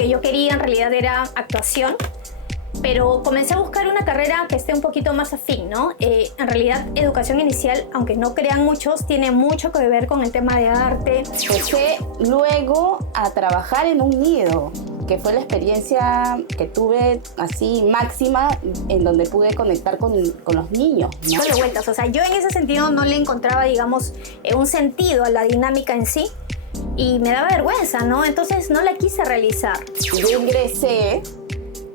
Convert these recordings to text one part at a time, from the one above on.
que yo quería en realidad era actuación, pero comencé a buscar una carrera que esté un poquito más afín, ¿no? En realidad, educación inicial, aunque no crean muchos, tiene mucho que ver con el tema de arte. Empecé luego a trabajar en un nido, que fue la experiencia que tuve así máxima, en donde pude conectar con los niños, ¿no? Dándole vueltas, o sea, yo en ese sentido no le encontraba, digamos, un sentido a la dinámica en sí y me daba vergüenza, ¿no? Entonces no la quise realizar. Yo ingresé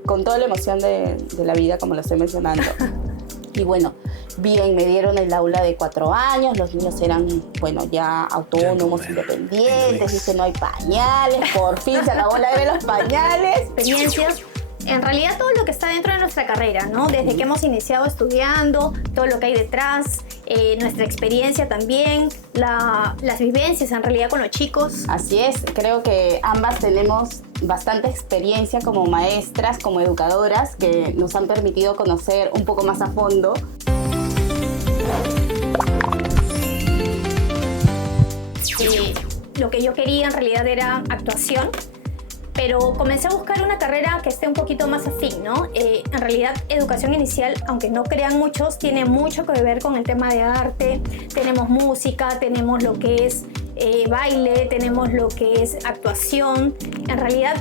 con toda la emoción de la vida, como lo estoy mencionando. Y bueno, bien, me dieron el aula de 4 años, los niños eran, bueno, ya autónomos, independientes, dice no hay pañales, por fin se acabó la de los pañales. Experiencias, en realidad todo lo que está dentro de nuestra carrera, ¿no? Desde que hemos iniciado estudiando, todo lo que hay detrás, nuestra experiencia también, las vivencias en realidad con los chicos. Así es, creo que ambas tenemos bastante experiencia como maestras, como educadoras, que nos han permitido conocer un poco más a fondo. Lo que yo quería en realidad era actuación, pero comencé a buscar una carrera que esté un poquito más afín, ¿no? En realidad, educación inicial, aunque no crean muchos, tiene mucho que ver con el tema de arte. Tenemos música, tenemos lo que es baile, tenemos lo que es actuación. En realidad,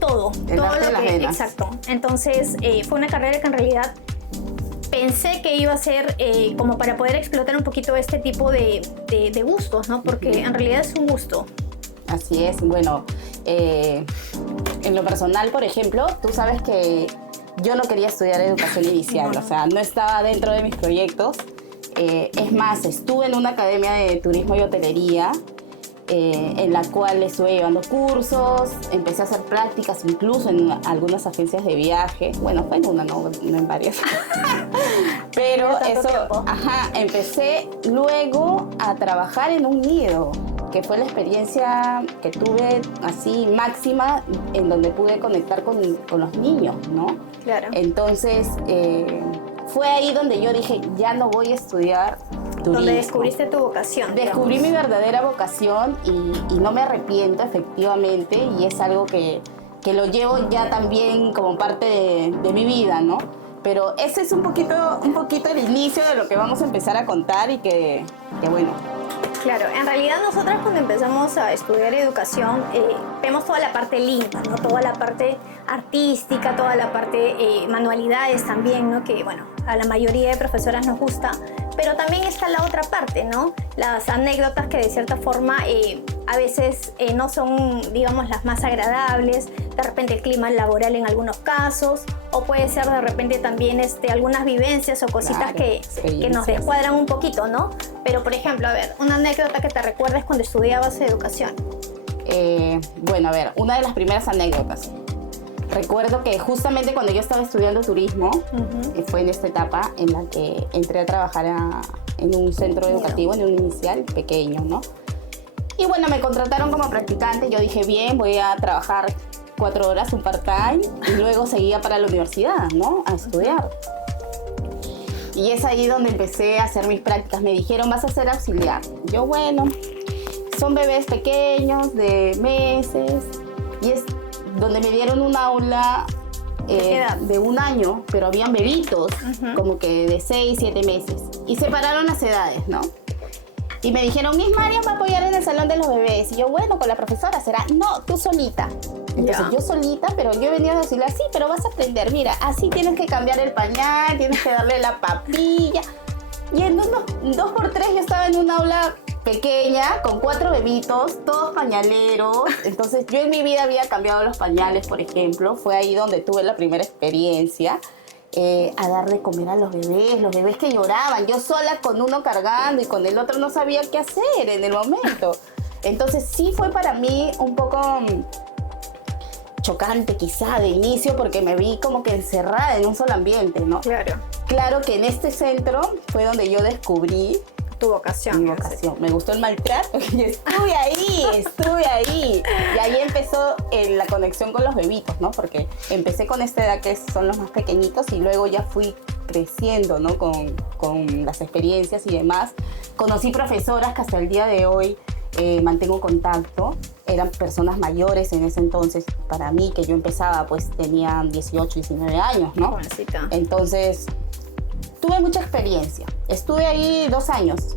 todo lo que... Exacto. Entonces, fue una carrera que en realidad pensé que iba a ser como para poder explotar un poquito este tipo de gustos, ¿no? Porque en realidad es un gusto. Así es, bueno, en lo personal, por ejemplo, tú sabes que yo no quería estudiar educación inicial, o sea, no estaba dentro de mis proyectos. Es más, estuve en una academia de turismo y hotelería, en la cual estuve llevando cursos, empecé a hacer prácticas incluso en algunas agencias de viaje. Bueno, fue en una, no en varias. Pero eso, empecé luego a trabajar en un nido, que fue la experiencia que tuve así máxima, en donde pude conectar con los niños, ¿no? Claro. Entonces, fue ahí donde yo dije, ya no voy a estudiar turismo. Donde descubriste tu vocación. Descubrí mi verdadera vocación y no me arrepiento, efectivamente, y es algo que lo llevo ya también como parte de mi vida, ¿no? Pero ese es un poquito el inicio de lo que vamos a empezar a contar y que bueno. Claro, en realidad nosotras cuando empezamos a estudiar educación vemos toda la parte linda, ¿no? Toda la parte artística, toda la parte manualidades también, ¿no? Que bueno, a la mayoría de profesoras nos gusta, pero también está la otra parte, ¿no? Las anécdotas que de cierta forma a veces no son, digamos, las más agradables, de repente el clima laboral en algunos casos, o puede ser de repente también algunas vivencias o cositas que nos descuadran un poquito, ¿no? Pero por ejemplo, a ver, una anécdota que te recuerdes cuando estudiabas educación. Bueno, a ver, una de las primeras anécdotas. Recuerdo que justamente cuando yo estaba estudiando turismo, fue en esta etapa en la que entré a trabajar en un centro educativo, en un inicial pequeño, ¿no? Y bueno, me contrataron como practicante. Yo dije, bien, voy a trabajar 4 horas, un part-time, y luego seguía para la universidad, ¿no? A estudiar. Y es ahí donde empecé a hacer mis prácticas. Me dijeron, vas a ser auxiliar. Yo, bueno, son bebés pequeños de meses, y es donde me dieron un aula de 1 año, pero habían bebitos, como que de 6, 7 meses. Y separaron las edades, ¿no? Y me dijeron, Miss Marian va a apoyar en el salón de los bebés. Y yo, bueno, con la profesora será. No, tú solita. Entonces yo solita, pero yo he venido a decirle así, pero vas a aprender. Mira, así tienes que cambiar el pañal, tienes que darle la papilla. Y en unos 2x3 yo estaba en un aula pequeña, con 4 bebitos, todos pañaleros. Entonces yo en mi vida había cambiado los pañales, por ejemplo. Fue ahí donde tuve la primera experiencia. A dar de comer a los bebés que lloraban, yo sola con uno cargando y con el otro no sabía qué hacer en el momento. Entonces sí fue para mí un poco chocante quizá de inicio, porque me vi como que encerrada en un solo ambiente, ¿no? Claro que en este centro fue donde yo descubrí tu vocación. Mi vocación. Me gustó el maltrato y estuve ahí. Y ahí empezó la conexión con los bebitos, ¿no? Porque empecé con esta edad que son los más pequeñitos y luego ya fui creciendo, ¿no? Con las experiencias y demás. Conocí profesoras que hasta el día de hoy mantengo contacto. eran personas mayores en ese entonces. Para mí, que yo empezaba, pues tenían 18, 19 años, ¿no? Jovencita. Entonces, tuve mucha experiencia. Estuve ahí 2 años.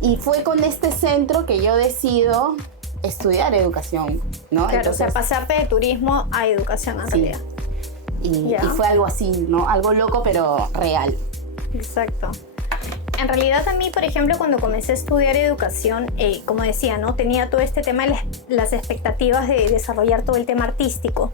Y fue con este centro que yo decido estudiar educación, ¿no? Claro, Entonces, o sea, pasarte de turismo a educación en sí. realidad. Y Ya. fue algo así, ¿no? Algo loco, pero real. Exacto. En realidad a mí, por ejemplo, cuando comencé a estudiar educación, como decía, ¿no? Tenía todo este tema de las expectativas de desarrollar todo el tema artístico.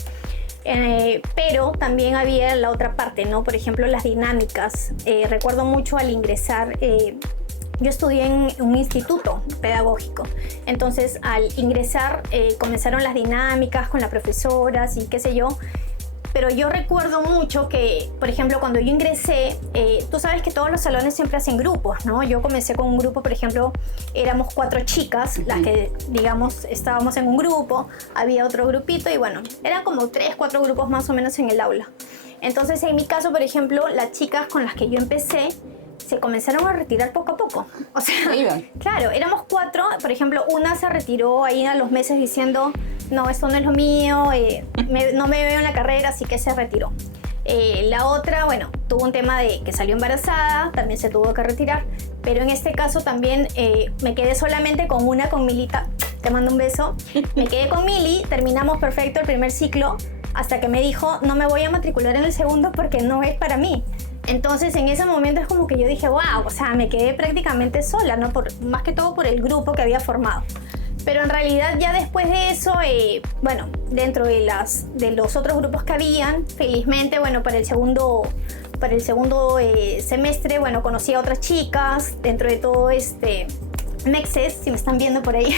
Pero también había la otra parte, ¿no? Por ejemplo, las dinámicas. Recuerdo mucho al ingresar, yo estudié en un instituto pedagógico. Entonces, al ingresar, comenzaron las dinámicas con las profesoras y qué sé yo. Pero yo recuerdo mucho que, por ejemplo, cuando yo ingresé, tú sabes que todos los salones siempre hacen grupos, ¿no? Yo comencé con un grupo, por ejemplo, éramos 4 chicas, las que, digamos, estábamos en un grupo, había otro grupito y bueno, eran como 3, 4 grupos más o menos en el aula. Entonces, en mi caso, por ejemplo, las chicas con las que yo empecé, se comenzaron a retirar poco a poco. O sea, claro, éramos 4, por ejemplo, una se retiró ahí a los meses diciendo, no, esto no es lo mío, no me veo en la carrera, así que se retiró. La otra, bueno, tuvo un tema de que salió embarazada, también se tuvo que retirar, pero en este caso también me quedé solamente con Milita, te mando un beso, me quedé con Mili, terminamos perfecto el primer ciclo, hasta que me dijo, no me voy a matricular en el segundo porque no es para mí. Entonces, en ese momento es como que yo dije, wow, o sea, me quedé prácticamente sola, ¿no? Más que todo por el grupo que había formado. Pero en realidad ya después de eso, bueno, dentro de los otros grupos que habían, felizmente, bueno, para el segundo semestre, bueno, conocí a otras chicas, dentro de todo Mexes, si me están viendo por ahí,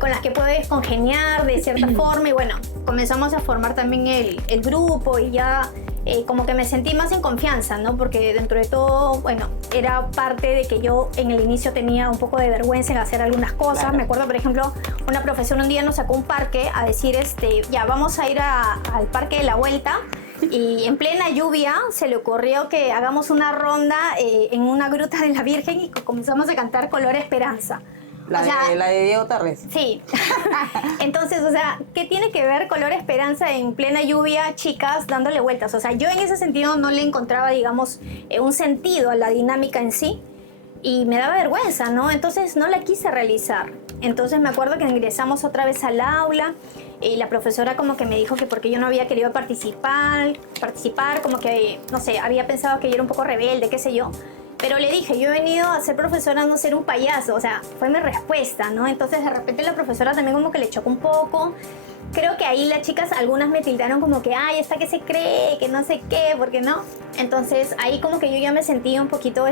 con las que puedes congeniar de cierta forma y bueno, comenzamos a formar también el grupo y ya como que me sentí más en confianza, ¿no? Porque dentro de todo, bueno, era parte de que yo en el inicio tenía un poco de vergüenza en hacer algunas cosas. Claro. Me acuerdo, por ejemplo, una profesora un día nos sacó a un parque a decir, ya vamos a ir al parque de la vuelta. Y en plena lluvia se le ocurrió que hagamos una ronda en una gruta de la Virgen y comenzamos a cantar Color Esperanza. La de Diego Torres. Sí. Entonces, o sea, ¿qué tiene que ver Color Esperanza en plena lluvia, chicas dándole vueltas? O sea, yo en ese sentido no le encontraba, digamos, un sentido a la dinámica en sí y me daba vergüenza, ¿no? Entonces no la quise realizar. Entonces me acuerdo que ingresamos otra vez al aula y la profesora como que me dijo que porque yo no había querido participar, como que, no sé, había pensado que yo era un poco rebelde, qué sé yo. Pero le dije, yo he venido a ser profesora, no ser un payaso, o sea, fue mi respuesta, ¿no? Entonces de repente la profesora también como que le chocó un poco. Creo que ahí las chicas, algunas me tildaron como que, ay, esta que se cree, que no sé qué, ¿por qué no? Entonces ahí como que yo ya me sentí un poquito,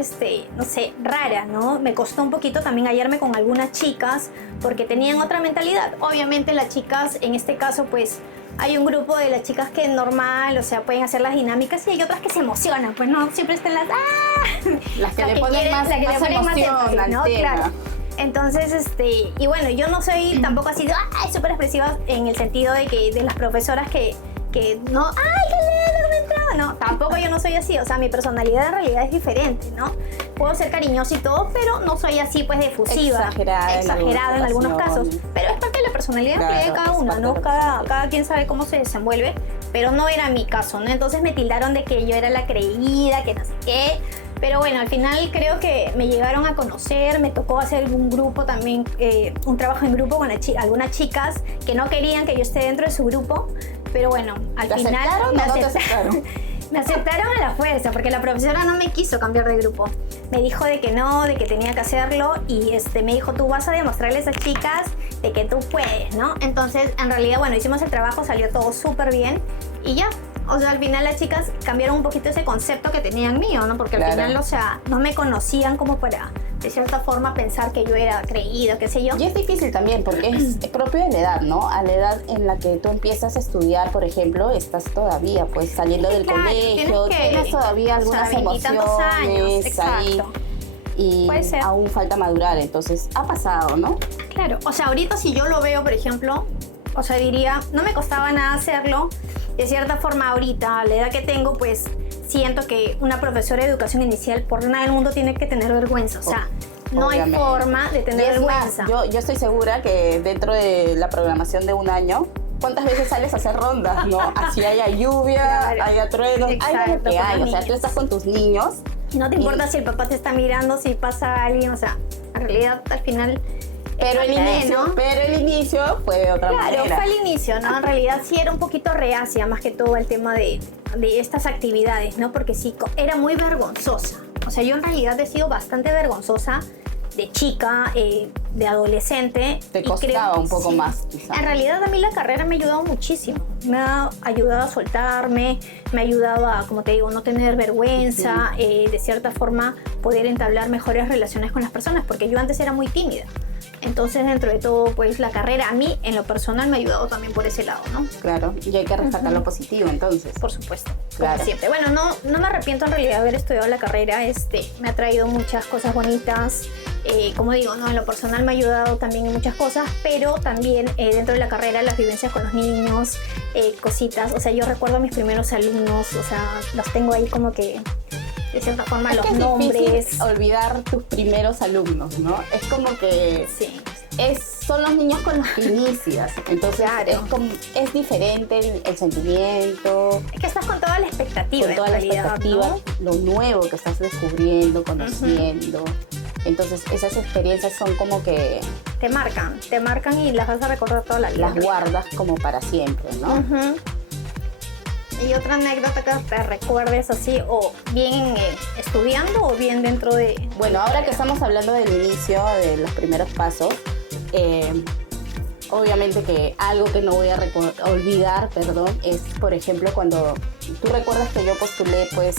no sé, rara, ¿no? Me costó un poquito también hallarme con algunas chicas porque tenían otra mentalidad. Obviamente las chicas, en este caso, pues, hay un grupo de las chicas que es normal, o sea, pueden hacer las dinámicas y hay otras que se emocionan, pues no, siempre están las que le ponen más emoción al ¿no? tema. Claro. Entonces, y bueno, yo no soy tampoco así, súper expresiva en el sentido de que de las profesoras que no, ¡ay, qué lindo me entraba! No, tampoco yo no soy así, o sea, mi personalidad en realidad es diferente, ¿no? Puedo ser cariñosa y todo, pero no soy así, pues, efusiva. Exagerada en algunos casos. Pero es parte de la personalidad de cada uno, ¿no? Cada quien sabe cómo se desenvuelve, pero no era mi caso, ¿no? Entonces me tildaron de que yo era la creída, que no sé qué. Pero bueno, al final creo que me llegaron a conocer, me tocó hacer un grupo también, un trabajo en grupo con algunas chicas que no querían que yo esté dentro de su grupo, pero bueno, al final me aceptaron a la fuerza, porque la profesora no me quiso cambiar de grupo. Me dijo de que no, de que tenía que hacerlo y me dijo, tú vas a demostrarle a esas chicas de que tú puedes, ¿no? Entonces, en realidad, bueno, hicimos el trabajo, salió todo súper bien y ya. O sea, al final las chicas cambiaron un poquito ese concepto que tenían mío, ¿no? Porque al final, o sea, no me conocían como para, de cierta forma, pensar que yo era creída, qué sé yo. Y es difícil también porque es propio de la edad, ¿no? A la edad en la que tú empiezas a estudiar, por ejemplo, estás todavía, pues, saliendo del colegio, tienes todavía algunas emociones años, ahí. Y aún falta madurar, entonces ha pasado, ¿no? Claro, o sea, ahorita si yo lo veo, por ejemplo, o sea, diría, no me costaba nada hacerlo. De cierta forma, ahorita, a la edad que tengo, pues siento que una profesora de educación inicial por nada del mundo tiene que tener vergüenza. O sea, No obviamente. hay forma de Y tener es vergüenza. más, yo estoy segura que dentro de la programación de un año, ¿cuántas veces sales a hacer rondas, no? Así haya lluvia, Claro. haya truenos, Exacto, haya lo que con hay. los O sea, tú niños. estás con tus niños. No te y- importa si el papá te está mirando, si pasa alguien, o sea, en realidad al final... Pero el, es parte de, inicio, ¿no? pero el inicio fue de otra Claro, manera. fue al inicio, ¿no? En realidad sí era un poquito reacia, más que todo el tema de estas actividades, ¿no? Porque sí, era muy vergonzosa. O sea, yo en realidad he sido bastante vergonzosa de chica, de adolescente. Te y costaba creo- un poco sí. más, quizá. En realidad a mí la carrera me ha ayudado muchísimo. Me ha ayudado a soltarme, me ha ayudado a, como te digo, no tener vergüenza, de cierta forma poder entablar mejores relaciones con las personas, porque yo antes era muy tímida. Entonces, dentro de todo, pues la carrera a mí, en lo personal, me ha ayudado también por ese lado, ¿no? Claro, y hay que rescatar lo positivo, entonces. Por supuesto, Claro. como siempre. Bueno, no me arrepiento en realidad de haber estudiado la carrera, me ha traído muchas cosas bonitas. Como digo, ¿no? En lo personal me ha ayudado también en muchas cosas, pero también dentro de la carrera las vivencias con los niños, cositas. O sea, yo recuerdo a mis primeros alumnos, o sea, los tengo ahí como que, de cierta forma, Es los que es nombres. difícil olvidar tus primeros alumnos, ¿no? Es como que Sí. son los niños con los que inicias. Entonces Claro. es diferente el sentimiento, Es que estás con toda la expectativa, con toda en la realidad, expectativa, ¿no? lo nuevo que estás descubriendo, conociendo. Entonces esas experiencias son como que Te marcan y las vas a recordar toda la vida. las guardas como para siempre, ¿no? Ujú. ¿Y otra anécdota que te recuerdes así, o bien estudiando o bien dentro de... Bueno, ahora que estamos hablando del inicio, de los primeros pasos, obviamente que algo que no voy a olvidar, es, por ejemplo, cuando tú recuerdas que yo postulé, pues,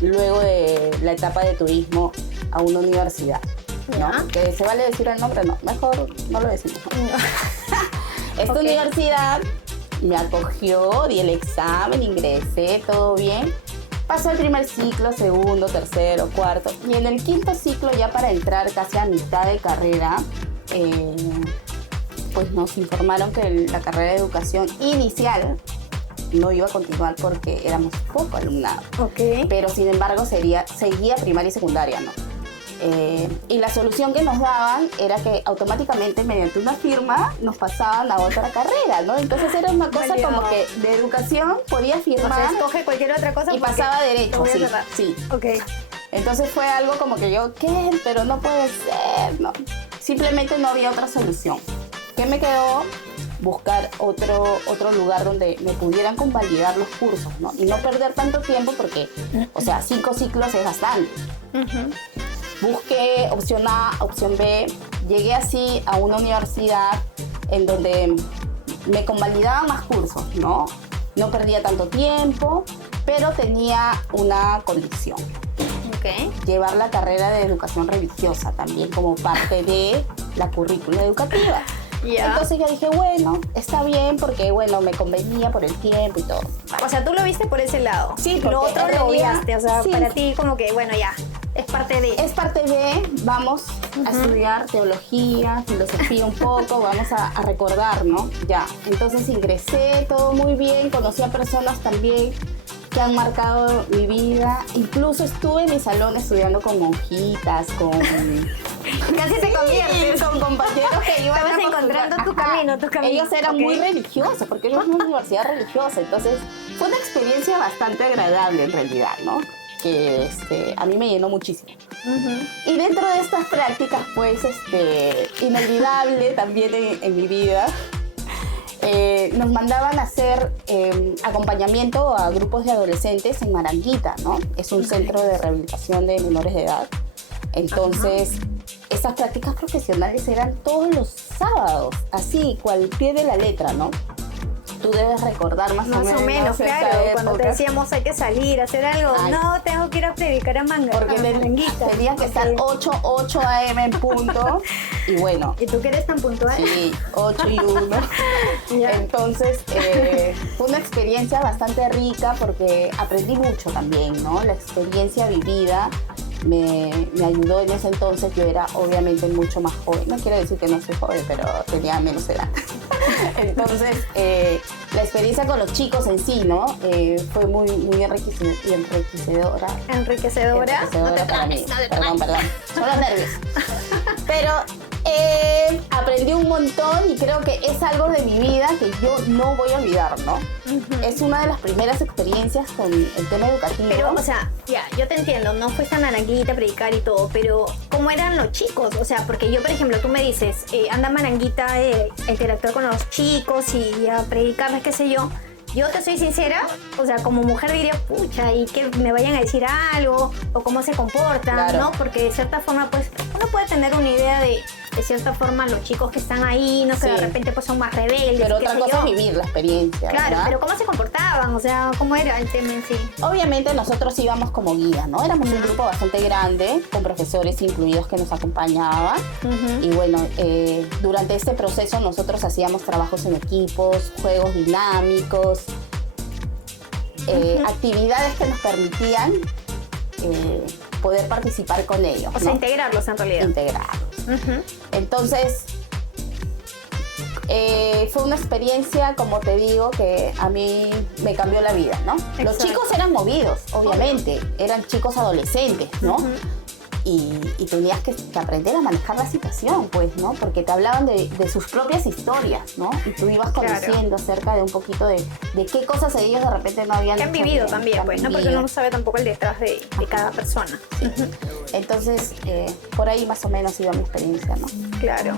luego de la etapa de turismo a una universidad, ¿no? Ya. Que se vale decir el nombre, no, mejor no lo decimos. Esta Ok. universidad me acogió, di el examen, ingresé, todo bien. Pasó el primer ciclo, segundo, tercero, cuarto. Y en el quinto ciclo, ya para entrar casi a mitad de carrera, pues nos informaron que la carrera de educación inicial no iba a continuar porque éramos poco alumnado. Ok. Pero sin embargo seguía primaria y secundaria, ¿no? Y la solución que nos daban era que automáticamente mediante una firma nos pasaban a otra carrera, ¿no? Entonces era una cosa Valió. como que de educación podía O firmar sea, escoge cualquier otra cosa y porque pasaba te derecho, voy a sí, cerrar. sí. Ok. Entonces fue algo como que yo, ¿qué? Pero no puede ser, ¿no? Simplemente no había otra solución. ¿Qué me quedó? Buscar otro lugar donde me pudieran convalidar los cursos, ¿no? Y no perder tanto tiempo porque, o sea, 5 ciclos es bastante. Ujú. Busqué opción A, opción B, llegué así a una universidad en donde me convalidaban más cursos, ¿no? No perdía tanto tiempo, pero tenía una condición, Ok. llevar la carrera de educación religiosa también como parte de la currícula educativa. Ya. Entonces yo dije, bueno, está bien porque, bueno, me convenía por el tiempo y todo. O sea, tú lo viste por ese lado. Sí, Lo porque otro en lo realidad- obviaste. O sea, sí. para ti como que, bueno, ya, es parte de... Es parte de, vamos a estudiar teología, filosofía un poco, vamos a recordar, ¿no? Ya, entonces ingresé, todo muy bien, conocí a personas también que han marcado mi vida. Incluso estuve en mi salón estudiando con monjitas, con... Casi te conviertes. con compañeros que iban Estabas a postular. encontrando tu Ajá. camino, tu camino. Ellos eran Ok. muy religiosos, porque era una universidad religiosa, entonces fue una experiencia bastante agradable en realidad, ¿no? Que a mí me llenó muchísimo. Ujú. Y dentro de estas prácticas, pues, inolvidable también en mi vida, nos mandaban a hacer acompañamiento a grupos de adolescentes en Maranguita, ¿no? Es un centro de rehabilitación de menores de edad. Entonces, estas prácticas profesionales eran todos los sábados, así, cual pie de la letra, ¿no? Tú debes recordar más Más o menos, esa claro. Cuando te época. decíamos hay que salir, hacer algo. Ay. No, tengo que ir a predicar a Manga. Porque Manguita. tenías que estar Ok. 8 a.m. en punto. Y bueno, ¿Y tú que eres tan puntual? sí, 8 y 1. Ya. Entonces, fue una experiencia bastante rica porque aprendí mucho también, ¿no? La experiencia vivida me ayudó en ese entonces. Yo era obviamente mucho más joven, no quiero decir que no soy joven, pero tenía menos edad. Entonces, la experiencia con los chicos en sí, ¿no? Fue muy enriquecedora. Enriquecedora. Para mí. Perdón, son los nervios. Pero aprendí un montón y creo que es algo de mi vida que yo no voy a olvidar, ¿no? Es una de las primeras experiencias con el tema educativo. Pero, o sea, ya, yo te entiendo, no fuiste a Naranguita a predicar y todo, pero ¿cómo eran los chicos? O sea, porque yo, por ejemplo, tú me dices, anda Naranguita a interactuar con los chicos y a predicarles, qué sé yo. Yo te soy sincera, o sea, como mujer diría, pucha, y que me vayan a decir algo, o cómo se comportan, claro, ¿no? Porque de cierta forma, pues, uno puede tener una idea de cierta forma, los chicos que están ahí, ¿no? Que de repente pues son más rebeldes. Pero otra cosa es vivir la experiencia, claro, ¿verdad? Pero ¿cómo se comportaban? O sea, ¿cómo era el tema en sí? Obviamente nosotros íbamos como guía, ¿no? Éramos un grupo bastante grande, con profesores incluidos que nos acompañaban. Y bueno, durante este proceso nosotros hacíamos trabajos en equipos, juegos dinámicos, actividades que nos permitían poder participar con ellos. O sea, integrarlos en realidad. Integrarlos. Entonces, fue una experiencia, como te digo, que a mí me cambió la vida, ¿no? Exacto. Los chicos eran movidos, obviamente, eran chicos adolescentes, ¿no? Y tenías que aprender a manejar la situación, pues, ¿no? Porque te hablaban de sus propias historias, ¿no? Y tú ibas conociendo acerca de un poquito de qué cosas ellos de repente no habían que han vivido también, pues, ¿no? Porque uno no sabe tampoco el detrás de cada persona. Entonces, por ahí más o menos iba mi experiencia, ¿no? Claro.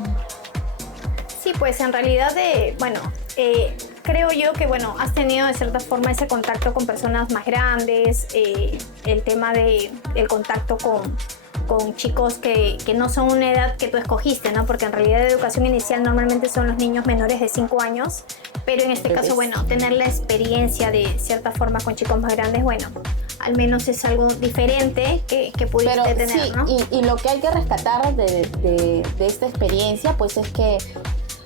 Sí, pues en realidad, bueno, creo yo que, bueno, has tenido de cierta forma ese contacto con personas más grandes, el tema del contacto con chicos que no son una edad que tú escogiste, ¿no? Porque en realidad la educación inicial normalmente son los niños menores de 5 años, pero en este caso, bueno, tener la experiencia de cierta forma con chicos más grandes, bueno, al menos es algo diferente que pudiste tener, sí, ¿no? Y lo que hay que rescatar de esta experiencia, pues es que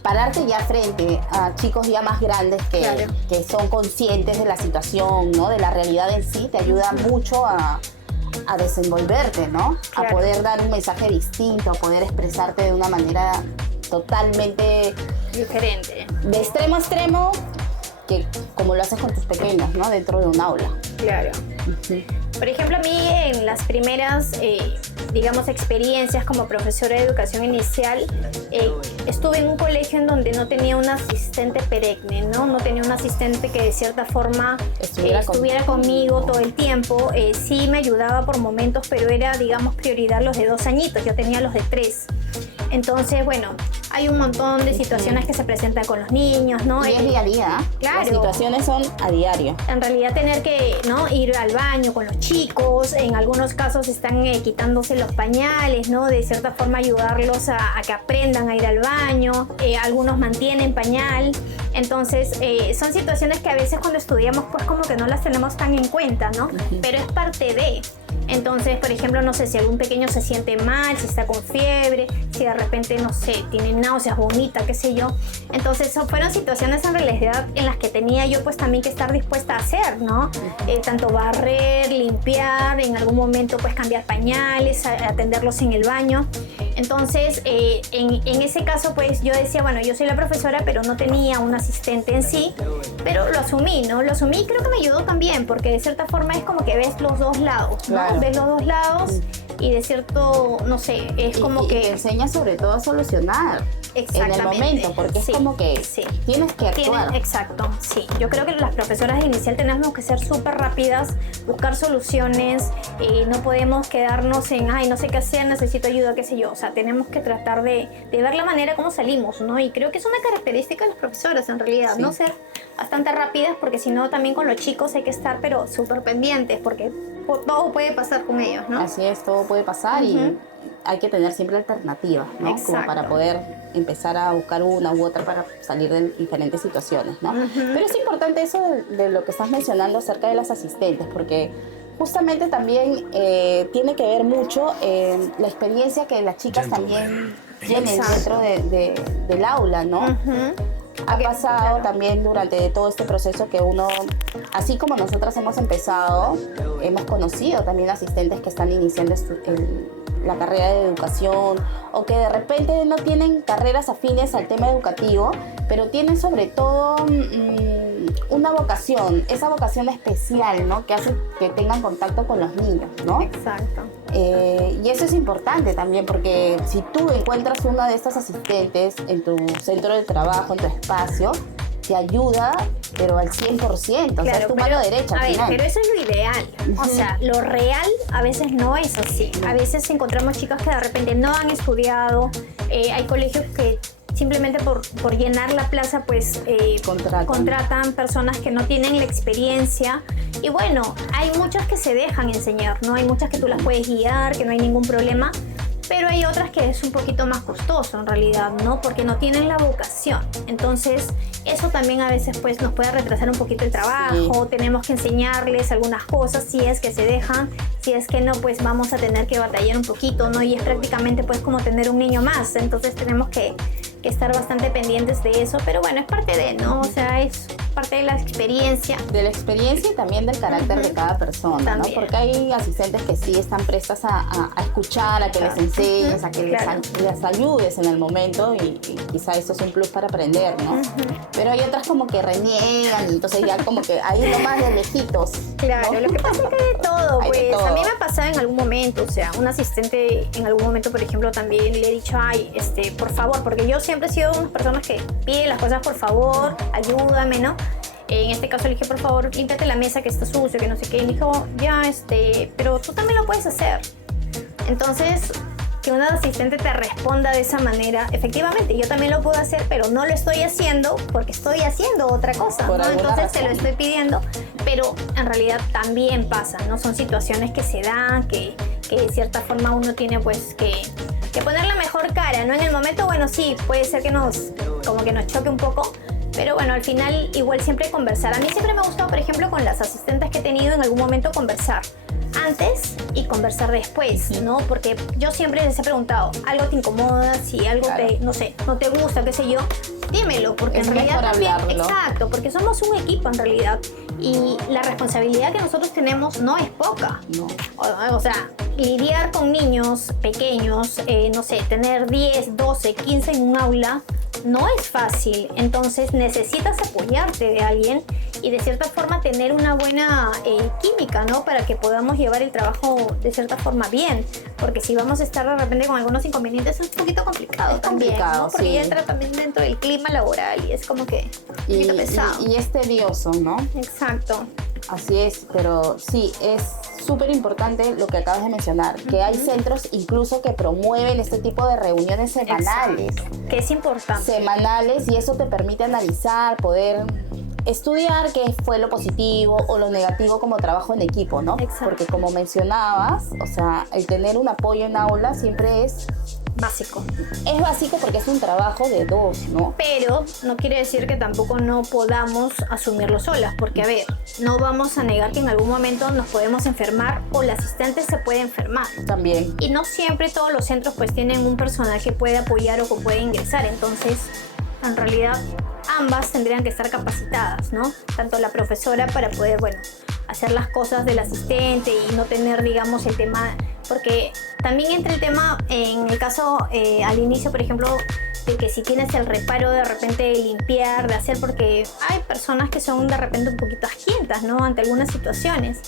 pararte ya frente a chicos ya más grandes que son conscientes de la situación, ¿no? De la realidad en sí, te ayuda mucho a desenvolverte, ¿no? Claro. A poder dar un mensaje distinto, a poder expresarte de una manera totalmente diferente. De extremo a extremo, que como lo haces con tus pequeños, ¿no? Dentro de un aula. Claro. Por ejemplo, a mí en las primeras, digamos, experiencias como profesora de educación inicial, estuve en un colegio en donde no tenía un asistente perenne, ¿no? No tenía un asistente que de cierta forma estuviera conmigo todo el tiempo. Sí me ayudaba por momentos, pero era, digamos, prioridad los de 2 añitos. Yo tenía los de 3. Entonces, bueno, hay un montón de situaciones que se presentan con los niños, ¿no? Y es día a día. Claro. Las situaciones son a diario. En realidad tener que, ¿no? Ir al baño con los chicos, en algunos casos están quitándose los pañales, ¿no? De cierta forma ayudarlos a que aprendan a ir al baño, algunos mantienen pañal. Entonces, son situaciones que a veces cuando estudiamos pues como que no las tenemos tan en cuenta, ¿no? Pero es parte de... Entonces, por ejemplo, no sé si algún pequeño se siente mal, si está con fiebre, si de repente, no sé, tiene náuseas, vomita, qué sé yo. Entonces, fueron situaciones en realidad en las que tenía yo pues también que estar dispuesta a hacer, ¿no? Tanto barrer, limpiar, en algún momento pues cambiar pañales, atenderlos en el baño. Entonces, en ese caso pues yo decía, bueno, yo soy la profesora, pero no tenía un asistente en sí, pero lo asumí, ¿no? Lo asumí y creo que me ayudó también, porque de cierta forma es como que ves los dos lados, ¿no? Claro. Ves los dos lados y de cierto, no sé, es como que... te enseña sobre todo a solucionar en el momento, porque es como que tienes que actuar. Exacto, sí. Yo creo que las profesoras de inicial tenemos que ser súper rápidas, buscar soluciones, no podemos quedarnos en, ay, no sé qué hacer, necesito ayuda, qué sé yo. O sea, tenemos que tratar de ver la manera como salimos, ¿no? Y creo que es una característica de las profesoras en realidad, ¿no? Ser bastante rápidas, porque si no también con los chicos hay que estar pero súper pendientes, porque todo puede pasar con ellos, ¿no? Así es, todo puede pasar y hay que tener siempre alternativas, ¿no? Exacto. Como para poder empezar a buscar una u otra para salir de diferentes situaciones, ¿no? Pero es importante eso de lo que estás mencionando acerca de las asistentes, porque justamente también tiene que ver mucho la experiencia que las chicas también tienen dentro del aula, ¿no? ha pasado también durante todo este proceso que uno, así como nosotras hemos empezado, hemos conocido también asistentes que están iniciando la carrera de educación o que de repente no tienen carreras afines al tema educativo, pero tienen sobre todo una vocación, esa vocación especial, ¿no? Que hace que tengan contacto con los niños, ¿no? Exacto. Y eso es importante también porque si tú encuentras una de estas asistentes en tu centro de trabajo, en tu espacio, te ayuda, pero al 100%, o sea, es tu mano derecha. A ver, pero eso es lo ideal. O sea, lo real a veces no es así. A veces encontramos chicas que de repente no han estudiado, hay colegios que simplemente por llenar la plaza, pues contratan personas que no tienen la experiencia. Y bueno, hay muchas que se dejan enseñar, ¿no? Hay muchas que tú las puedes guiar, que no hay ningún problema. Pero hay otras que es un poquito más costoso en realidad, ¿no? Porque no tienen la vocación. Entonces, eso también a veces pues nos puede retrasar un poquito el trabajo. Sí. Tenemos que enseñarles algunas cosas, si es que se dejan. Si es que no, pues vamos a tener que batallar un poquito, ¿no? Y es prácticamente pues como tener un niño más. Entonces tenemos que estar bastante pendientes de eso. Pero bueno, es parte de, ¿no? O sea, es parte de la experiencia. De la experiencia y también del carácter de cada persona, también, ¿no? Porque hay asistentes que sí están prestas a escuchar, a que les enseñes, a que les ayudes en el momento y quizá eso es un plus para aprender, ¿no? Pero hay otras como que reniegan y entonces ya como que ahí nomás de lejitos. Claro, ¿no? Lo que pasa es que hay de todo, hay pues. De todo. A mí me ha pasado en algún momento, o sea, un asistente en algún momento, por ejemplo, también le he dicho, ay, por favor, porque yo siempre he sido una persona que pide las cosas por favor, ayúdame, ¿no? En este caso le dije, por favor, límpiate la mesa que está sucio, que no sé qué. Y me dijo, ya, pero tú también lo puedes hacer. Entonces, que una asistente te responda de esa manera, efectivamente, yo también lo puedo hacer, pero no lo estoy haciendo porque estoy haciendo otra cosa, ¿no? Entonces te lo estoy pidiendo, pero en realidad también pasa, ¿no? Son situaciones que se dan, que de cierta forma uno tiene pues que poner la mejor cara, ¿no? En el momento, bueno, sí, puede ser que nos choque un poco, pero bueno, al final igual siempre conversar. A mí siempre me ha gustado, por ejemplo, con las asistentes que he tenido en algún momento conversar antes y conversar después, ¿no? Porque yo siempre les he preguntado, ¿algo te incomoda? Si algo no te gusta, qué sé yo, dímelo, porque es en realidad también, hablarlo. Exacto, porque somos un equipo en realidad y la responsabilidad que nosotros tenemos no es poca. No. O sea, lidiar con niños pequeños, no sé, tener 10, 12, 15 en un aula no es fácil, entonces necesitas apoyarte de alguien y de cierta forma tener una buena química, ¿no? Para que podamos llevar el trabajo de cierta forma bien, porque si vamos a estar de repente con algunos inconvenientes es un poquito complicado también, ¿no? Porque ya entra también dentro del clima laboral y es como que un poquito pesado. Y es tedioso, ¿no? Exacto. Así es, pero sí, es súper importante lo que acabas de mencionar, que hay centros incluso que promueven este tipo de reuniones semanales. Exacto. Que es importante. Semanales, y eso te permite analizar, poder estudiar qué fue lo positivo o lo negativo como trabajo en equipo, ¿no? Exacto. Porque como mencionabas, o sea, el tener un apoyo en aula siempre es básico. Es básico porque es un trabajo de dos, ¿no? Pero no quiere decir que tampoco no podamos asumirlo solas, porque a ver, no vamos a negar que en algún momento nos podemos enfermar o la asistente se puede enfermar. También. Y no siempre todos los centros pues tienen un personal que puede apoyar o que puede ingresar, entonces en realidad ambas tendrían que estar capacitadas, ¿no? Tanto la profesora para poder, bueno, hacer las cosas del asistente y no tener, digamos, el tema, porque también entra el tema, en el caso al inicio, por ejemplo, de que si tienes el reparo de repente de limpiar, de hacer, porque hay personas que son de repente un poquito asquientas, ¿no? Ante algunas situaciones.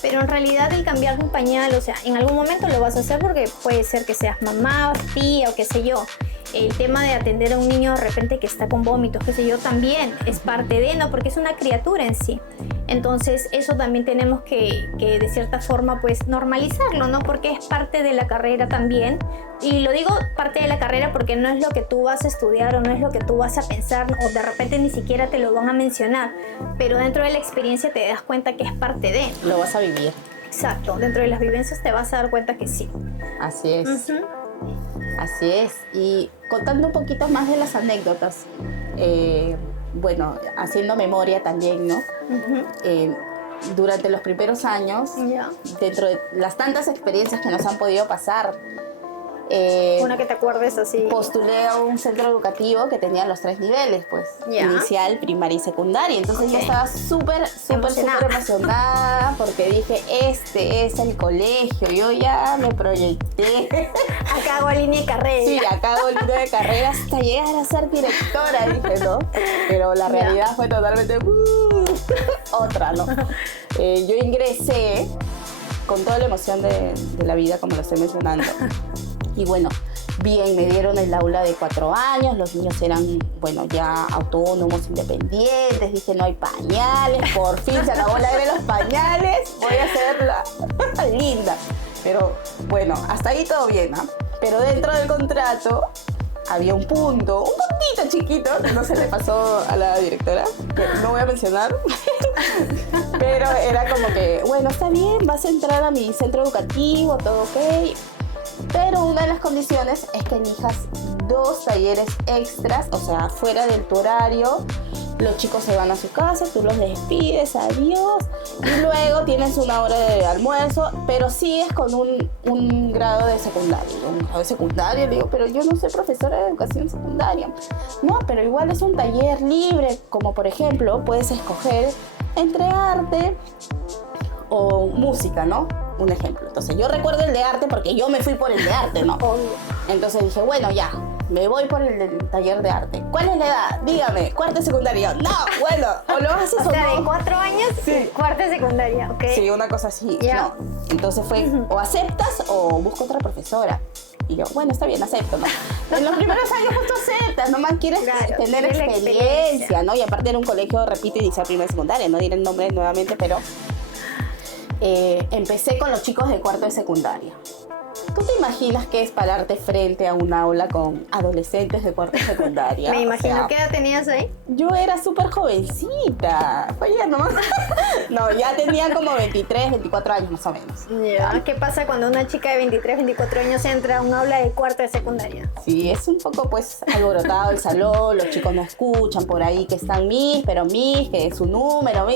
Pero en realidad el cambiar de un pañal, o sea, en algún momento lo vas a hacer porque puede ser que seas mamá, tía o qué sé yo. El tema de atender a un niño de repente que está con vómitos, qué sé yo, también es parte de, ¿no? Porque es una criatura en sí. Entonces eso también tenemos que de cierta forma pues normalizarlo, ¿no? Porque es parte de la carrera también. Y lo digo parte de la carrera porque no es lo que tú vas a estudiar o no es lo que tú vas a pensar o de repente ni siquiera te lo van a mencionar. Pero dentro de la experiencia te das cuenta que es parte de. Lo vas a vivir. Exacto, dentro de las vivencias te vas a dar cuenta que sí. Así es. Así es. Y contando un poquito más de las anécdotas, bueno, haciendo memoria también, ¿no? Durante los primeros años, dentro de las tantas experiencias que nos han podido pasar, Una que te acuerdes así. Postulé a un centro educativo que tenía los 3 niveles, pues, Ya. inicial, primaria y secundaria. Entonces yo Ok. estaba súper emocionada porque dije, este es el colegio. Yo ya me proyecté. Acá hago línea de carrera. Sí, acá hago línea de carrera hasta llegar a ser directora, dije, ¿no? Pero la realidad fue totalmente otra, ¿no? Yo ingresé con toda la emoción de la vida, como lo estoy mencionando. Y bueno, bien, me dieron el aula de 4 años, los niños eran, bueno, ya autónomos, independientes, dije, no hay pañales, por fin se acabó la era de los pañales, voy a hacerla linda. Pero bueno, hasta ahí todo bien, ¿no? Pero dentro del contrato había un puntito chiquito, que no se le pasó a la directora, que no voy a mencionar, pero era como que, bueno, está bien, vas a entrar a mi centro educativo, todo ok. Pero una de las condiciones es que elijas 2 talleres extras, o sea, fuera de tu horario. Los chicos se van a su casa, tú los despides, adiós, y luego tienes una hora de almuerzo, pero sigues con un grado de secundaria. Un grado de secundaria, le digo, pero yo no soy profesora de educación secundaria. No, pero igual es un taller libre, como por ejemplo, puedes escoger entre arte o música, ¿no? Un ejemplo. Entonces yo recuerdo el de arte porque yo me fui por el de arte, ¿no? Entonces dije, bueno, ya, me voy por el del taller de arte. ¿Cuál es la edad? Dígame, cuarto de secundaria. No, bueno, o lo haces O sea, no. de 4 años, Sí. cuarta de secundaria, ¿ok? Sí, una cosa así. Ya. No. Entonces fue, o aceptas o busco otra profesora. Y yo, bueno, está bien, acepto, ¿no? En los primeros años justo aceptas, nomás quieres Claro, tener quieres la experiencia, ¿no? Y aparte era un colegio, repito, inicial primaria y secundaria, no diré el nombre nuevamente, pero empecé con los chicos de cuarto de secundaria. ¿Tú te imaginas qué es pararte frente a un aula con adolescentes de cuarto de secundaria? Me imagino. O sea, ¿Qué edad tenías ahí? yo era súper jovencita. Oye, no, no, ya tenía como 23, 24 años más o menos. Ya. ¿Qué pasa cuando una chica de 23, 24 años entra a un aula de cuarto de secundaria? Sí, es un poco pues alborotado el salón, los chicos no escuchan por ahí que están que es su número,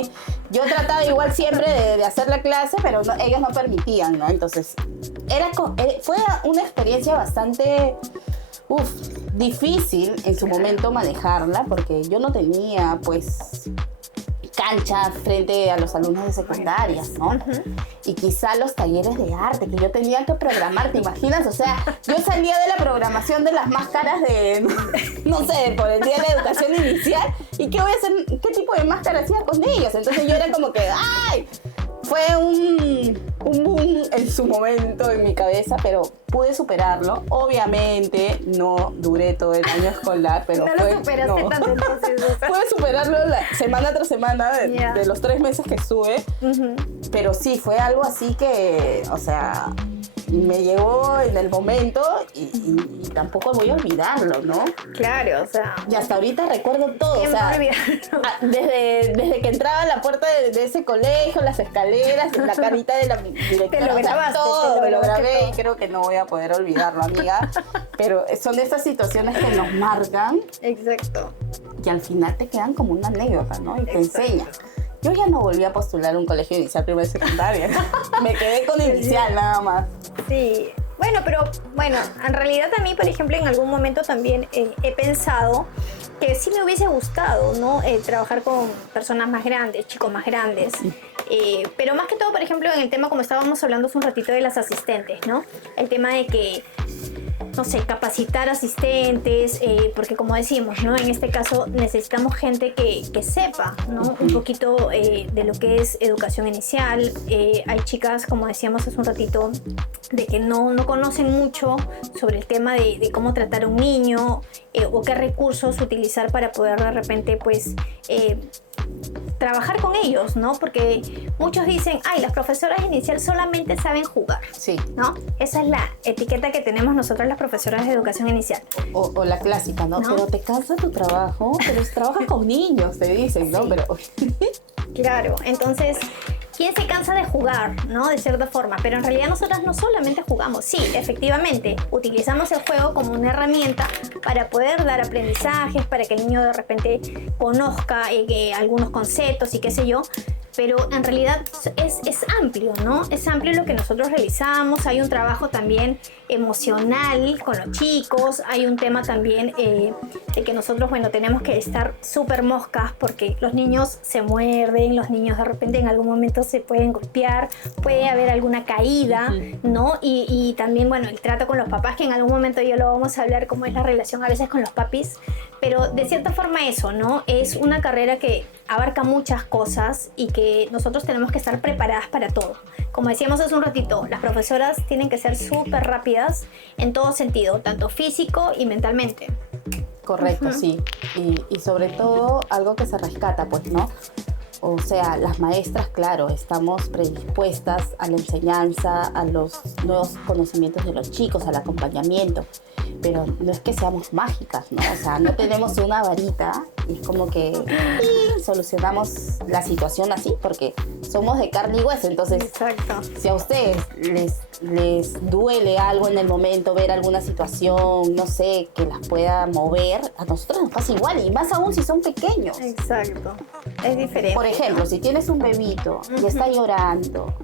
Yo trataba igual siempre de hacer la clase, pero ellos no permitían, ¿no? Entonces, fue una experiencia bastante difícil en su momento manejarla, porque yo no tenía pues cancha frente a los alumnos de secundarias, ¿no? Y quizá los talleres de arte que yo tenía que programar, ¿te imaginas? O sea, yo salía de la programación de las máscaras de, no sé, por el día de la educación inicial, y ¿qué voy a hacer? ¿Qué tipo de máscara hacía con ellos? Entonces yo era como que, ¡ay! Fue un boom en su momento en mi cabeza, pero pude superarlo. Obviamente no duré todo el año escolar, pero No lo superaste tanto entonces. O sea. pude superarlo semana tras semana de los 3 meses que estuve. Pero sí, fue algo así que, o sea, me llegó en el momento y tampoco voy a olvidarlo, ¿no? Claro, o sea. Y hasta ahorita recuerdo todo, o sea, desde que entraba a la puerta de ese colegio, las escaleras, la carita de la directora, Te lo grabaste, todo, me lo grabaste grabé todo. y creo que no voy a poder olvidarlo, amiga. Pero son esas situaciones que nos marcan Exacto. y al final te quedan como una anécdota, ¿no? Y te Exacto. enseñan. Yo ya no volví a postular un colegio inicial, primaria y secundaria. Me quedé con inicial nada más. Sí. Bueno, pero bueno, en realidad a mí, por ejemplo, en algún momento también he pensado que sí me hubiese gustado, ¿no? Trabajar con personas más grandes, chicos más grandes. Pero más que todo, por ejemplo, en el tema, como estábamos hablando hace un ratito de las asistentes, ¿no? El tema de que, no sé, capacitar asistentes, porque como decimos, ¿no? En este caso necesitamos gente que sepa, ¿no? Un poquito de lo que es educación inicial. Hay chicas, como decíamos hace un ratito, de que no conocen mucho sobre el tema de cómo tratar a un niño o qué recursos utilizar para poder de repente, pues, trabajar con ellos, ¿no? Porque muchos dicen, ay, las profesoras inicial solamente saben jugar, Sí. ¿no? Esa es la etiqueta que tenemos nosotras las profesoras de educación inicial. O la clásica, ¿no? ¿No? Pero te cansa tu trabajo, pero trabajas con niños, te dicen, ¿no? Sí. Pero Claro, entonces, ¿quién se cansa de jugar, no? De cierta forma, pero en realidad nosotras no solamente jugamos, sí, efectivamente, utilizamos el juego como una herramienta para poder dar aprendizajes, para que el niño de repente conozca algunos conceptos y qué sé yo, pero en realidad es amplio, ¿no? Es amplio lo que nosotros realizamos. Hay un trabajo también emocional con los chicos, hay un tema también de que nosotros, bueno, tenemos que estar súper moscas porque los niños se muerden, los niños de repente en algún momento se pueden golpear, puede haber alguna caída, ¿no? Y también, bueno, el trato con los papás, que en algún momento ya lo vamos a hablar, cómo es la relación a veces con los papis, pero de cierta forma eso, ¿no? Es una carrera que abarca muchas cosas y que nosotros tenemos que estar preparadas para todo. Como decíamos hace un ratito, las profesoras tienen que ser súper rápidas en todo sentido, tanto físico y mentalmente. Correcto, sí. Y sobre todo algo que se rescata, pues, ¿no? O sea, las maestras, claro, estamos predispuestas a la enseñanza, a los nuevos conocimientos de los chicos, al acompañamiento, pero no es que seamos mágicas, ¿no? O sea, no tenemos una varita y es como que solucionamos la situación así, porque somos de carne y hueso. Entonces, exacto, si a ustedes les duele algo en el momento, ver alguna situación, no sé, que las pueda mover, a nosotros nos pasa igual, y más aún si son pequeños. exacto, es diferente. Por ejemplo, si tienes un bebito y está llorando,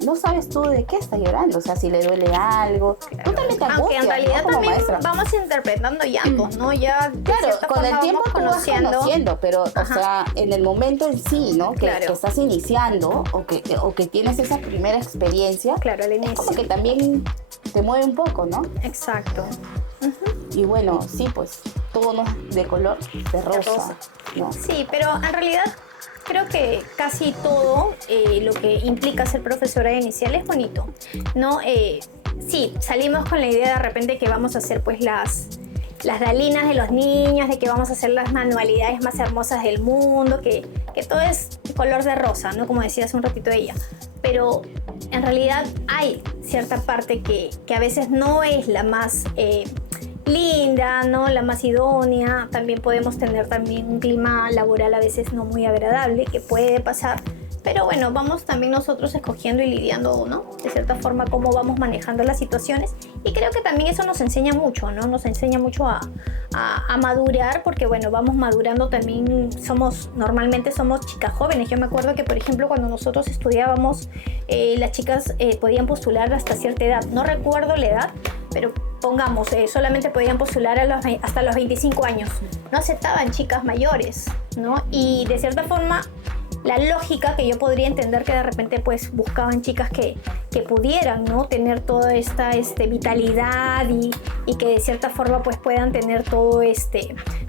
no sabes tú de qué está llorando, o sea, si le duele algo, Claro. tú también te angustias, Aunque en realidad ¿no? Como también maestra. vamos interpretando llantos, ¿no? Ya de Claro, cierta con el forma tiempo vamos tú vas conociendo, pero, o sea, en el momento en sí, ¿no? Que estás iniciando o que tienes esa primera experiencia, Claro, al es inicio. como que también te mueve un poco, ¿no? Exacto. Y bueno, sí, pues, tonos de color de rosa, ¿no? Sí, pero en realidad creo que casi todo lo que implica ser profesora inicial es bonito, ¿no? Sí, salimos con la idea de repente que vamos a hacer pues las dalinas de los niños, de que vamos a hacer las manualidades más hermosas del mundo, que todo es color de rosa, ¿no? Como decía hace un ratito ella. Pero en realidad hay cierta parte que a veces no es la más linda, ¿no? La más idónea. También podemos tener también un clima laboral a veces no muy agradable, que puede pasar. Pero bueno, vamos también nosotros escogiendo y lidiando, ¿no? De cierta forma cómo vamos manejando las situaciones. Y creo que también eso nos enseña mucho, ¿no? Nos enseña mucho a madurar, porque bueno, vamos madurando también. Normalmente somos chicas jóvenes. Yo me acuerdo que, por ejemplo, cuando nosotros estudiábamos, las chicas podían postular hasta cierta edad. No recuerdo la edad, pero pongamos, solamente podían postular hasta los 25 años. No aceptaban chicas mayores, ¿no? Y de cierta forma, la lógica que yo podría entender, que de repente pues buscaban chicas que pudieran, ¿no? Tener toda esta vitalidad y que de cierta forma pues puedan tener todo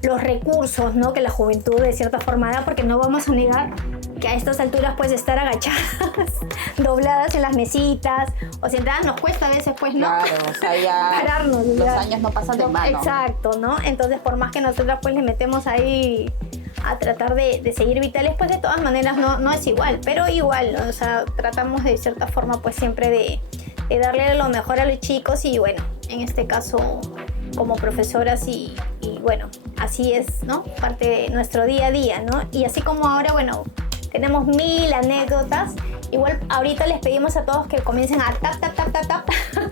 los recursos, ¿no? Que la juventud de cierta forma da, porque no vamos a negar que a estas alturas pues estar agachadas, dobladas en las mesitas o sentadas nos cuesta a veces, pues, ¿no? Claro, o sea, ya pararnos, los ya. años no pasan de mano. Exacto, ¿no? Entonces, por más que nosotras pues le metemos ahí a tratar de seguir vitales, pues de todas maneras no es igual, pero igual, ¿no? O sea, tratamos de cierta forma pues siempre de darle lo mejor a los chicos, y bueno, en este caso como profesoras y bueno, así es, ¿no? Parte de nuestro día a día, ¿no? Y así como ahora, bueno, tenemos 1000 anécdotas. Igual ahorita les pedimos a todos que comiencen a tap,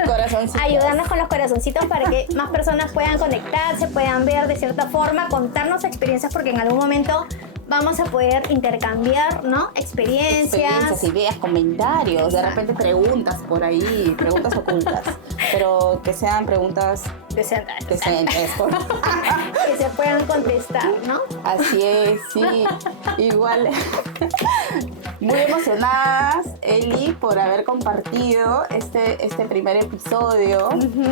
Corazoncitos. ayudarnos con los corazoncitos para que más personas puedan conectarse, puedan ver de cierta forma, contarnos experiencias, porque en algún momento vamos a poder intercambiar, ¿no? Experiencias, ideas, comentarios, de repente preguntas por ahí, preguntas ocultas, pero que sean preguntas decentes, decentes. que se puedan contestar, ¿no? Así es, sí. Igual, muy emocionadas, Eli, por haber compartido este primer episodio,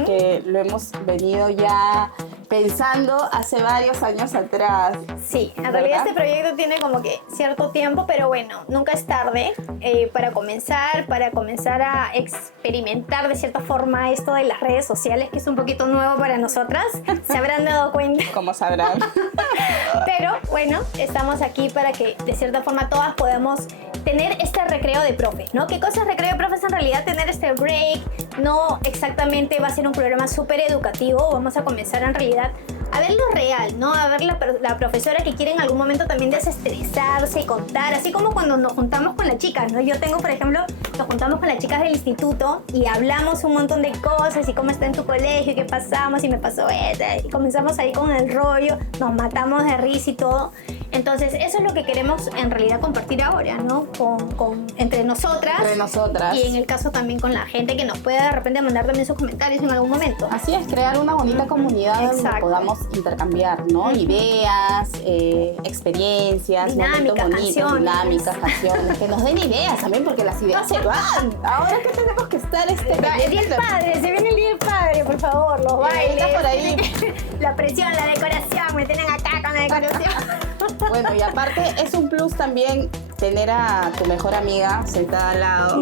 que lo hemos venido ya pensando hace varios años atrás. Sí, en ¿verdad? realidad este proyecto tiene como que cierto tiempo, pero bueno, nunca es tarde para comenzar a experimentar de cierta forma esto de las redes sociales, que es un poquito nuevo para nosotras, se habrán dado cuenta. Como sabrán. Pero bueno, estamos aquí para que de cierta forma todas podamos tener este recreo de profes, ¿no? ¿Qué cosa es recreo de profes? En realidad tener este break, no exactamente va a ser un programa súper educativo, vamos a comenzar en realidad a ver lo real, ¿no? A ver la profesora que quiere en algún momento también desestresarse y contar, así como cuando nos juntamos con las chicas, ¿no? Yo tengo, por ejemplo, nos juntamos con las chicas del instituto y hablamos un montón de cosas, y cómo está en tu colegio, y qué pasamos, y me pasó esto, y comenzamos ahí con el rollo, nos matamos de risa y todo. Entonces, eso es lo que queremos en realidad compartir ahora, ¿no? Entre nosotras. Entre nosotras. Y en el caso también con la gente que nos pueda de repente mandar también sus comentarios en algún momento. Así es, crear una bonita comunidad donde podamos intercambiar, ¿no? Ideas, experiencias, momentos bonitos, canciones. dinámicas, canciones, que nos den ideas también, porque las ideas se van. Ahora que tenemos que estar El Día del Padre, se viene el Día del Padre, por favor, los bailes. Está por ahí. La presión, la decoración, me tienen acá con la decoración. Bueno, y aparte es un plus también tener a tu mejor amiga sentada al lado,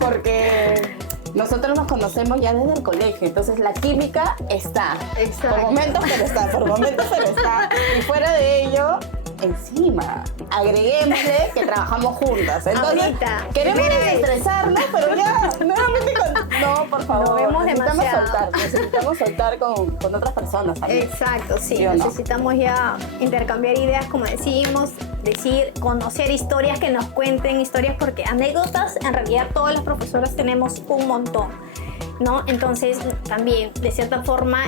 porque nosotros nos conocemos ya desde el colegio, entonces la química está. Exacto. Por momentos pero está. Y fuera de ello, encima, agreguémosle que trabajamos juntas. Entonces, Ahorita, queremos primera vez. desestresarnos, pero ya, nuevamente No, por favor. Nos vemos demasiado. Necesitamos soltar con otras personas también. Exacto, sí. ¿Sí o no? Necesitamos ya intercambiar ideas, como decimos, conocer historias, que nos cuenten historias, porque anécdotas, en realidad todas las profesoras tenemos un montón, ¿no? Entonces, también, de cierta forma,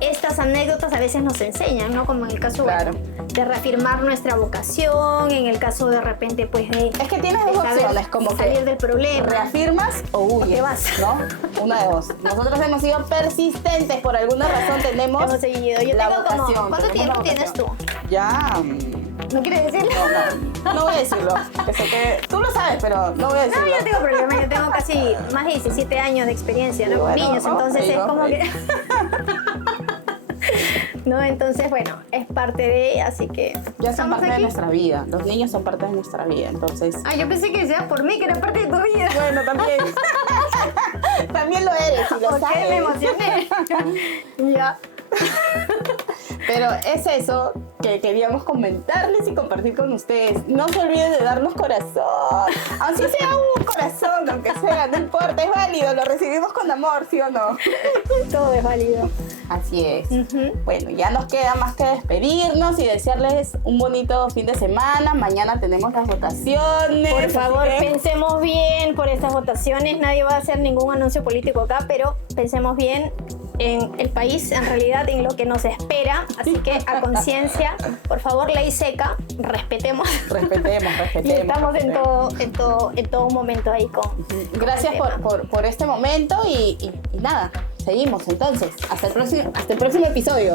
estas anécdotas a veces nos enseñan, ¿no? Como en el caso de reafirmar nuestra vocación, en el caso de repente, pues de... Es que tienes dos saber opciones, como salir que del problema. reafirmas o huyes, te vas. ¿no? Una de dos. Nosotros hemos sido persistentes, por alguna razón tenemos Hemos seguido. Yo la tengo vocación. como... ¿Cuánto tenemos tiempo la tienes tú? vocación. Ya... ¿No quieres decirlo? No voy a decirlo. Tú lo sabes, pero no voy a No, decirlo. yo tengo problema. Yo tengo casi más de 17 años de experiencia, ¿no? Con Bueno, niños, entonces es como ahí. que... No, entonces, bueno, es parte de, así que... Ya son ¿estamos parte de aquí? nuestra vida. Los niños son parte de nuestra vida, entonces... Ah, yo pensé que decías por mí, que era parte de tu vida. Bueno, también. También lo eres, y lo Ok, sabes. me emocioné. Ya. Pero es eso que queríamos comentarles y compartir con ustedes. No se olviden de darnos corazón. Así sea un corazón, aunque sea, no importa, es válido, lo recibimos con amor, ¿sí o no? Todo es válido. Así es. Bueno, ya nos queda más que despedirnos y desearles un bonito fin de semana. Mañana tenemos las votaciones. Por así favor, que- pensemos bien por estas votaciones. Nadie va a hacer ningún anuncio político acá, pero pensemos bien en el país, en realidad, en lo que nos espera. Así que a conciencia, por favor, ley seca, respetemos. Respetemos. Y estamos en todo momento ahí con... Gracias por este momento y nada, seguimos entonces. Hasta el próximo episodio.